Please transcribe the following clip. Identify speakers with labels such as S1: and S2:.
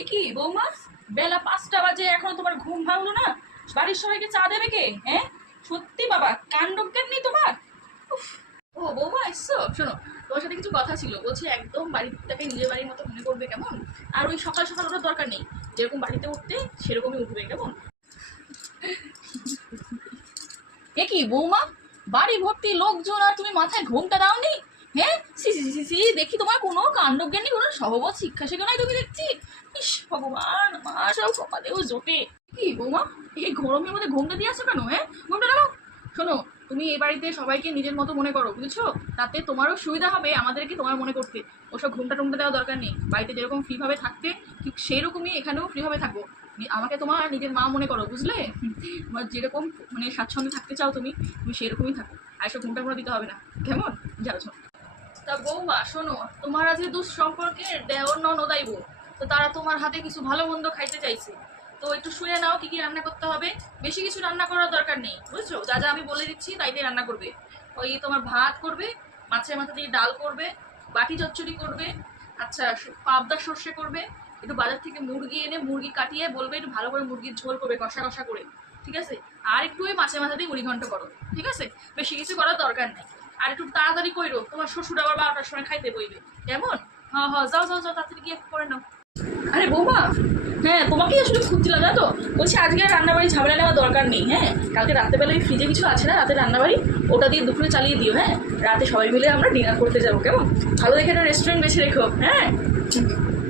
S1: এ কি বৌমা? বেলা পাঁচটা বাজে, এখনও তোমার ঘুম ভাঙলো না? বাড়ির সবাইকে চা দেবে কে হ্যাঁ? সত্যি বাবা কাণ্ড জ্ঞান তোমার? ও বৌমা, এসছো? শোনো, তোমার সাথে কিছু কথা ছিল। বলছি একদম বাড়িটাকে নিজের বাড়ির মতো মনে করবে কেমন? আর ওই সকাল সকাল ওঠার দরকার নেই। যেরকম বাড়িতে উঠতে, সেরকমই উঠবে, কেমন? এ কি বৌমা? বাড়ি ভর্তি লোকজন আর তুমি মাথায় ঘুমটা দাওনি? হ্যাঁ সি সি সি সি দেখি তোমার কোনো কাণ্ডজ্ঞানী কোনো সহবত শিক্ষা শেখা নাই তুমি দেখছি। ইস, ভগবান আমার সব কপালেও জোটে। কি বৌমা এই গরমের মধ্যে ঘুমটা দিয়ে আসছো কেন হ্যাঁ? ঘুমটা দাও শোনো, তুমি এই বাড়িতে সবাইকে নিজের মতো মনে করো, বুঝেছ? তাতে তোমারও সুবিধা হবে আমাদেরকে তোমার মনে করতে। ওসব ঘুমটা টুমটা দেওয়া দরকার নেই। বাড়িতে যেরকম ফ্রিভাবে থাকতে, ঠিক সেরকমই এখানেও ফ্রিভাবে থাকব। আমাকে তোমার নিজের মা মনে করো, বুঝলে? তোমার যেরকম মানে স্বাচ্ছন্দ্যে থাকতে চাও তুমি তুমি সেরকমই থাকো। আর সব ঘুমটা ঘুমটা দিতে হবে না। কেমন? যাও। তা বৌমা, শোনো, তোমার আজকে দুঃসম্পর্কের দেওর ননদাইব তো তারা তোমার হাতে কিছু ভালো মন্দ খাইতে চাইছে। তো একটু শুনে নাও, কি কি রান্না করতে হবে। বেশি কিছু রান্না করার দরকার নেই, বুঝছ? যা যা আমি বলে দিচ্ছি তাই দিয়ে রান্না করবে। ওই তোমার ভাত করবে, মাছের মাথা দিয়ে ডাল করবে, বাটি চচ্চড়ি করবে আচ্ছা পাবদা সর্ষে করবে, একটু বাজার থেকে মুরগি এনে মুরগি কাটিয়ে বলবে একটু ভালো করে মুরগির ঝোল করবে, কষা কষা করে, ঠিক আছে? আর একটু ওই মাছের মাথা দিয়ে মুড়ি ঘন্ট করো, ঠিক আছে? বেশি কিছু করার দরকার নেই। আর একটু তাড়াতাড়ি কইরো, তোমার শ্বশুর আবার বারোটার সময় খাইতে বইবে। কেমন? হ্যাঁ হ্যাঁ যাও যাও যাও, তাড়াতাড়ি গিয়ে করে নাও। আরে বৌমা হ্যাঁ তোমাকেই আসলে খুঁজছিলাম না তো? বলছি, আজকে রান্নাবাড়ি ঝামেলা নেওয়ার দরকার নেই হ্যাঁ? কালকে রাত্রেবেলা ওই ফ্রিজে কিছু আছে না, রাতে রান্নাবাড়ি, ওটা দিয়ে দুপুরে চালিয়ে দিও হ্যাঁ? রাতে সবাই মিলে আমরা ডিনার করতে যাব, কেমন? ভালো দেখে একটা রেস্টুরেন্ট বেছে রেখো হ্যাঁ?